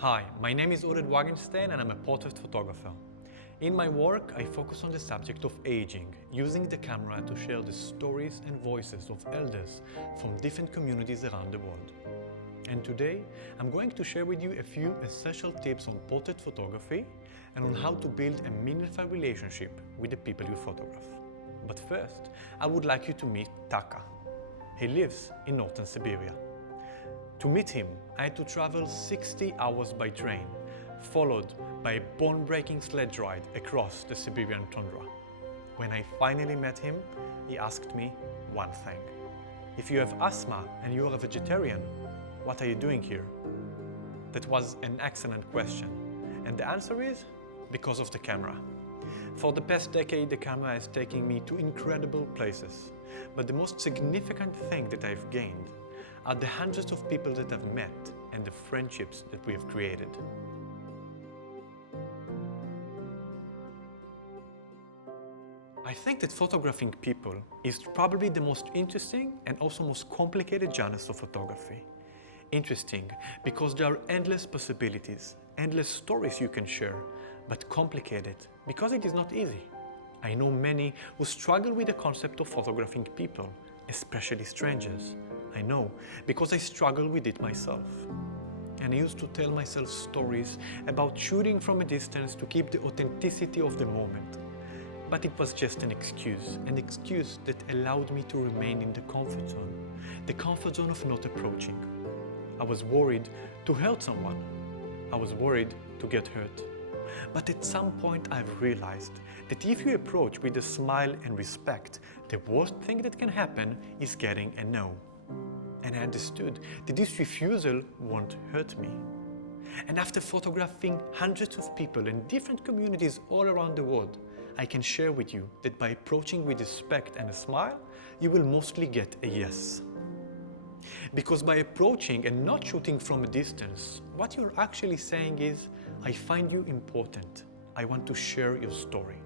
Hi, my name is Oded Wagenstein and I'm a portrait photographer. In my work, I focus on the subject of aging, using the camera to share the stories and voices of elders from different communities around the world. And today, I'm going to share with you a few essential tips on portrait photography and on how to build a meaningful relationship with the people you photograph. But first, I would like you to meet Taka. He lives in northern Siberia. To meet him, I had to travel 60 hours by train, followed by a bone-breaking sledge ride across the Siberian tundra. When I finally met him, he asked me one thing. If you have asthma and you are a vegetarian, what are you doing here? That was an excellent question, and the answer is because of the camera. For the past decade, the camera is taking me to incredible places, but the most significant thing that I've gained are the hundreds of people that I've met and the friendships that we have created. I think that photographing people is probably the most interesting and also most complicated genres of photography. Interesting because there are endless possibilities, endless stories you can share, but complicated because it is not easy. I know many who struggle with the concept of photographing people, especially strangers. I know, because I struggle with it myself. And I used to tell myself stories about shooting from a distance to keep the authenticity of the moment. But it was just an excuse that allowed me to remain in the comfort zone of not approaching. I was worried to hurt someone. I was worried to get hurt. But at some point I've realized that if you approach with a smile and respect, the worst thing that can happen is getting a no. And I understood that this refusal won't hurt me. And after photographing hundreds of people in different communities all around the world, I can share with you that by approaching with respect and a smile, you will mostly get a yes. Because by approaching and not shooting from a distance, what you're actually saying is, I find you important. I want to share your story.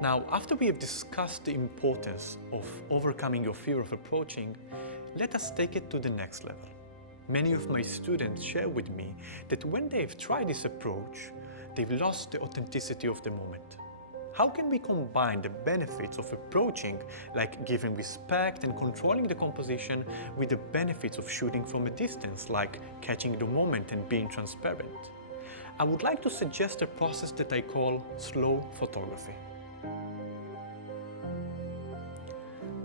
Now, after we have discussed the importance of overcoming your fear of approaching, let us take it to the next level. Many of my students share with me that when they've tried this approach, they've lost the authenticity of the moment. How can we combine the benefits of approaching, like giving respect and controlling the composition, with the benefits of shooting from a distance, like catching the moment and being transparent? I would like to suggest a process that I call slow photography.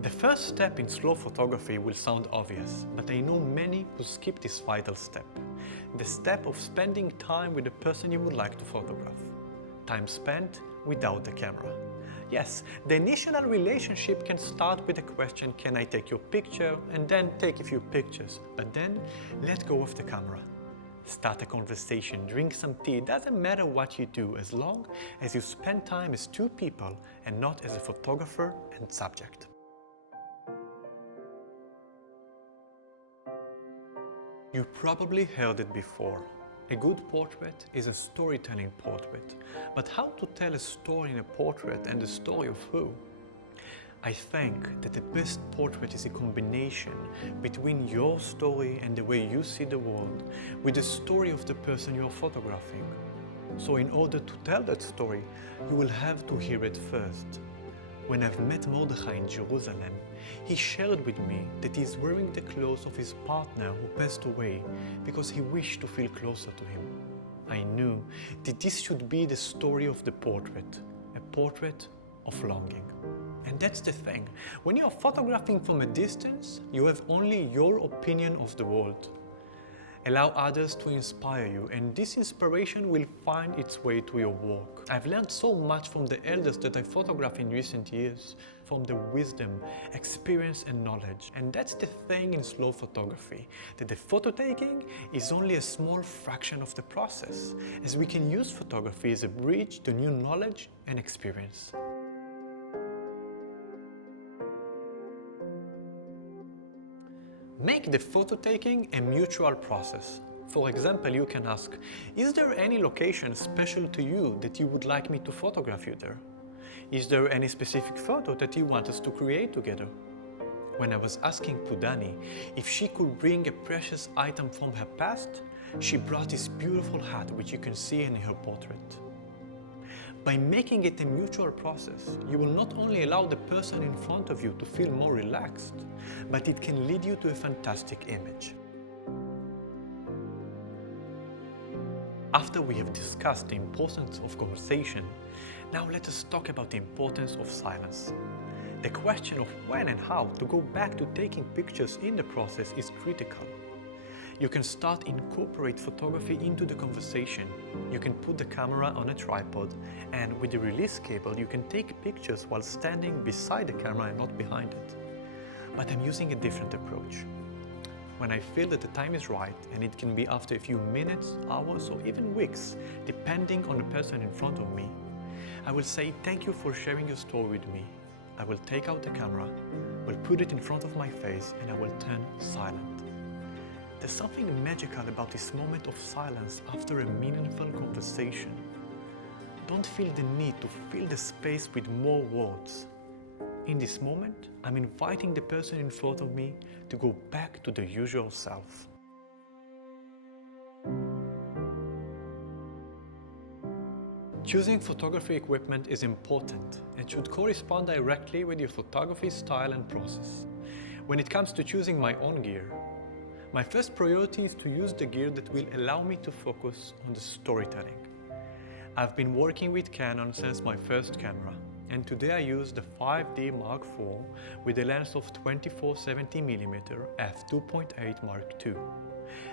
The first step in slow photography will sound obvious, but I know many who skip this vital step. The step of spending time with the person you would like to photograph. Time spent without the camera. Yes, the initial relationship can start with the question, can I take your picture? And then take a few pictures, but then let go of the camera. Start a conversation, drink some tea, it doesn't matter what you do as long as you spend time as two people and not as a photographer and subject. You probably heard it before. A good portrait is a storytelling portrait. But how to tell a story in a portrait, and the story of who? I think that the best portrait is a combination between your story and the way you see the world with the story of the person you're photographing. So in order to tell that story, you will have to hear it first. When I've met Mordechai in Jerusalem, he shared with me that he's wearing the clothes of his partner who passed away because he wished to feel closer to him. I knew that this should be the story of the portrait, a portrait of longing. And that's the thing, when you're photographing from a distance, you have only your opinion of the world. Allow others to inspire you, and this inspiration will find its way to your work. I've learned so much from the elders that I photograph in recent years, from the wisdom, experience and knowledge. And that's the thing in slow photography, that the photo taking is only a small fraction of the process, as we can use photography as a bridge to new knowledge and experience. Make the photo taking a mutual process. For example, you can ask, is there any location special to you that you would like me to photograph you there? Is there any specific photo that you want us to create together? When I was asking Pudani if she could bring a precious item from her past, she brought this beautiful hat which you can see in her portrait. By making it a mutual process, you will not only allow the person in front of you to feel more relaxed, but it can lead you to a fantastic image. After we have discussed the importance of conversation, now let us talk about the importance of silence. The question of when and how to go back to taking pictures in the process is critical. You can start incorporate photography into the conversation. You can put the camera on a tripod, and with the release cable you can take pictures while standing beside the camera and not behind it. But I'm using a different approach. When I feel that the time is right, and it can be after a few minutes, hours, or even weeks, depending on the person in front of me, I will say thank you for sharing your story with me. I will take out the camera, will put it in front of my face, and I will turn silent. There's something magical about this moment of silence after a meaningful conversation. Don't feel the need to fill the space with more words. In this moment, I'm inviting the person in front of me to go back to the usual self. Choosing photography equipment is important and should correspond directly with your photography style and process. When it comes to choosing my own gear, my first priority is to use the gear that will allow me to focus on the storytelling. I've been working with Canon since my first camera, and today I use the 5D Mark IV with a lens of 24-70mm f2.8 Mark II.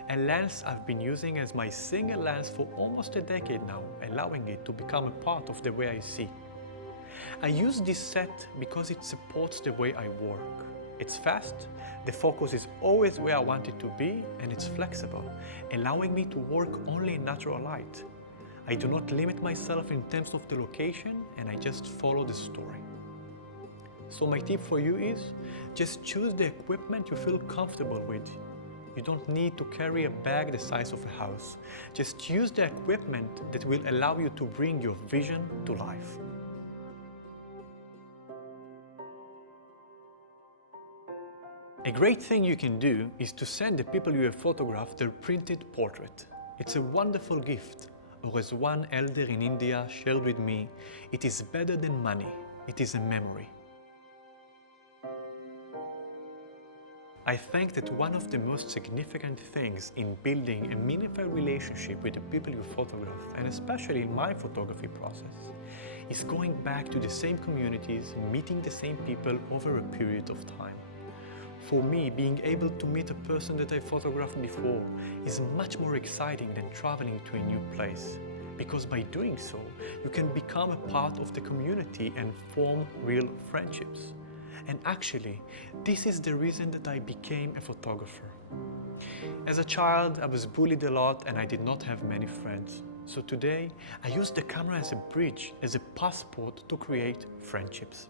A lens I've been using as my single lens for almost a decade now, allowing it to become a part of the way I see. I use this set because it supports the way I work. It's fast, the focus is always where I want it to be, and it's flexible, allowing me to work only in natural light. I do not limit myself in terms of the location, and I just follow the story. So my tip for you is, just choose the equipment you feel comfortable with. You don't need to carry a bag the size of a house. Just use the equipment that will allow you to bring your vision to life. A great thing you can do is to send the people you have photographed their printed portrait. It's a wonderful gift, or as one elder in India shared with me, it is better than money, it is a memory. I think that one of the most significant things in building a meaningful relationship with the people you photograph, and especially in my photography process, is going back to the same communities, meeting the same people over a period of time. For me, being able to meet a person that I photographed before is much more exciting than traveling to a new place, because by doing so, you can become a part of the community and form real friendships. And actually, this is the reason that I became a photographer. As a child, I was bullied a lot and I did not have many friends. So today, I use the camera as a bridge, as a passport to create friendships.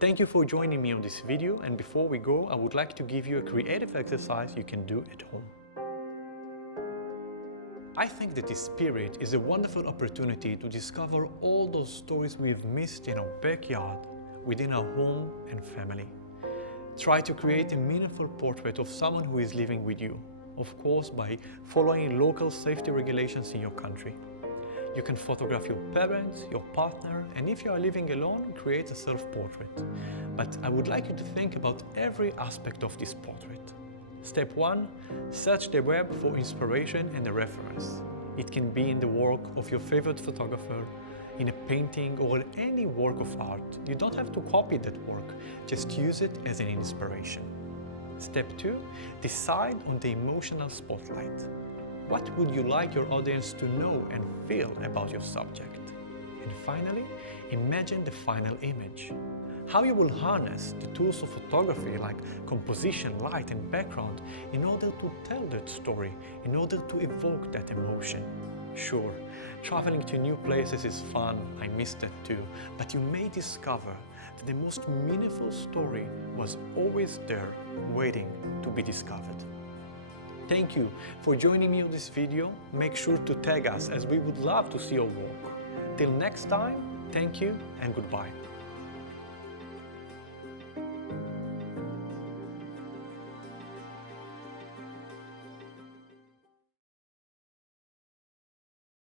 Thank you for joining me on this video, and before we go, I would like to give you a creative exercise you can do at home. I think that this period is a wonderful opportunity to discover all those stories we've missed in our backyard, within our home and family. Try to create a meaningful portrait of someone who is living with you, of course by following local safety regulations in your country. You can photograph your parents, your partner, and if you are living alone, create a self-portrait. But I would like you to think about every aspect of this portrait. Step 1. Search the web for inspiration and a reference. It can be in the work of your favorite photographer, in a painting or any work of art. You don't have to copy that work, just use it as an inspiration. Step 2. Decide on the emotional spotlight. What would you like your audience to know and feel about your subject? And finally, imagine the final image. How you will harness the tools of photography like composition, light and background in order to tell that story, in order to evoke that emotion. Sure, traveling to new places is fun, I miss that too, but you may discover that the most meaningful story was always there, waiting to be discovered. Thank you for joining me on this video. Make sure to tag us as we would love to see your work. Till next time, thank you and goodbye.